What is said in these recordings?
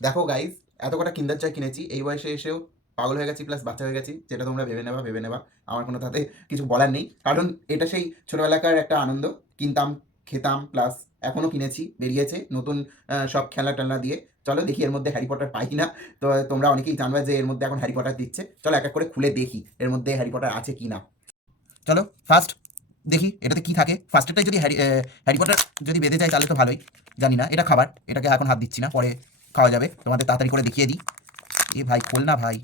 দেখো গাইজ, এত কটা কিন্ডার জয় কিনেছি, এই বয়সে এসেও পাগল হয়ে গেছি প্লাস বাচ্চা হয়ে গেছি, যেটা তোমরা ভেবে নেবা, আমার কোনো তাতে কিছু বলার নেই। কারণ এটা সেই ছোটোবেলাকার একটা আনন্দ। কিনতাম, খেতাম, প্লাস এখনও কিনেছি, বেরিয়েছে নতুন সব খেলনা টেলনা দিয়ে। চলো দেখি এর মধ্যে হ্যারি পটার পাই কিনা। তো তোমরা অনেকেই জানবে যে এর মধ্যে এখন হ্যারি পটার দিচ্ছে। চলো এক এক করে খুলে দেখি এর মধ্যে হ্যারি পটার আছে কি না। চলো ফার্স্ট দেখি এটাতে কি থাকে। ফার্স্টেরটাই যদি হ্যারি পটার যদি বেঁধে যায় তাহলে তো ভালোই। জানি না, এটা খাবার, এটাকে এখন হাত দিচ্ছি না, পরে খাওয়া যাবে। তোমাদের তাড়াতাড়ি করে দেখিয়ে দিই। এ ভাই খোল না ভাই,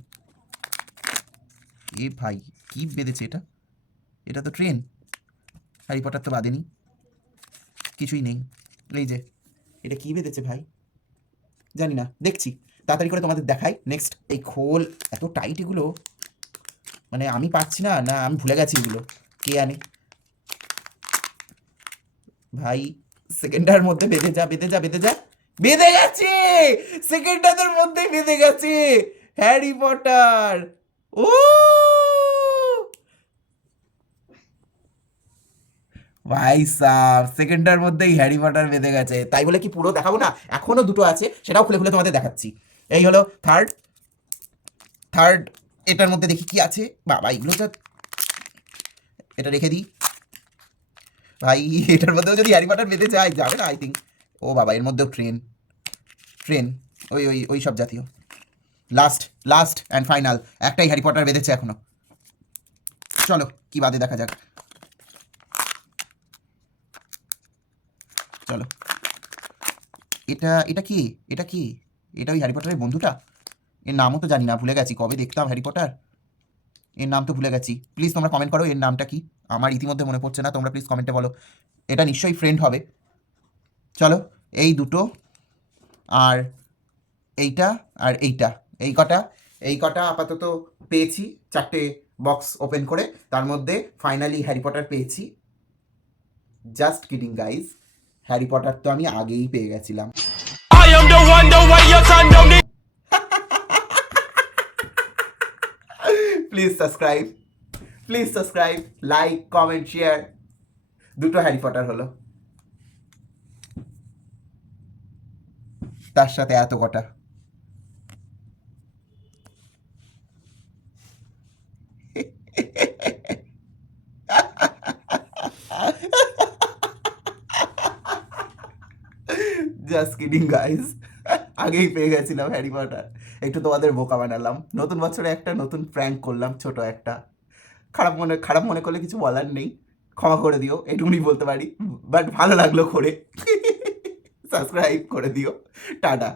এ ভাই কি বেঁধেছে এটা? এটা তো ট্রেন, হ্যারি পটার তো বাঁধেনি, কিছুই নেই। এই যে এটা কি বেঁধেছে ভাই, জানি না, দেখছি তাড়াতাড়ি করে তোমাদের দেখাই। নেক্সট এই খোল, এত টাইট এগুলো, মানে আমি পারছি না, না আমি ভুলে গেছি এগুলো, কে আনে ভাই। সেকেন্ডটার মধ্যে বেঁধে যা, বেঁধে যা, বেঁধে যা, বেঁধে গেছে। সেকেন্ডটার মধ্যে বেঁধে গেছে হ্যারি পটার। ও ভাই সাব, সেকেন্ডটার মধ্যেই হ্যারি পটার বেঁধে গেছে। তাই বলে কি পুরো দেখাবো না, এখনো দুটো আছে, সেটাও খুলে খুলে তোমাদের দেখাচ্ছি। এই হলো থার্ড। থার্ড এটার মধ্যে দেখি কি আছে। বাবা এগুলো তো, এটা রেখে দিই ভাই। এটার মধ্যেও যদি হ্যারি পটার বেঁধে যায়, যাবে না আই থিঙ্ক। ও বাবা, এর মধ্যেও ট্রেন, ট্রেন, ওই ওই ওই সব জাতীয়। লাস্ট, লাস্ট অ্যান্ড ফাইনাল, একটাই হ্যারি পটার বেঁধেছে এখনো। চলো কি বাদে দেখা যাক। চলো, এটা এটা কি, এটা কি, এটা ওই হ্যারি পটারের বন্ধুটা? এর নামও তো জানি না, ভুলে গেছি, কবে দেখতাম হ্যারি পটার, এর নাম তো ভুলে গেছি। প্লিজ তোমরা কমেন্ট করো এর নামটা কি, আমার ইতিমধ্যে মনে পড়ছে না, তোমরা প্লিজ কমেন্টে বলো। এটা নিশ্চয়ই ফ্রেন্ড হবে। চলো, এই দুটো, আর এইটা, আর এইটা, এই কটা, এই কটা আপাতত পেয়েছি। চারটে বক্স ওপেন করে তার মধ্যে ফাইনালি হ্যারি পটার পেয়েছি। Just kidding guys, Harry Potter তো আমি আগেই পেয়ে গেছিলাম। I am the one, the way your son don't need. Please subscribe, please subscribe, like, comment, share. দুটো হ্যারি পটার হলো, তার সাথে এত কটা। জাস্ট কিডিং গাইজ, আগেই পেয়ে গেছিলাম হ্যারি পটার। একটু তোমাদের বোকা বানালাম, নতুন বছরে একটা নতুন প্র্যাঙ্ক করলাম, ছোট একটা। খারাপ মনে করলে কিছু বলার নেই, ক্ষমা করে দিও, এটুকুনি বলতে পারি। বাট ভালো লাগলো করে। সাবস্ক্রাইব করে দিও। টাটা।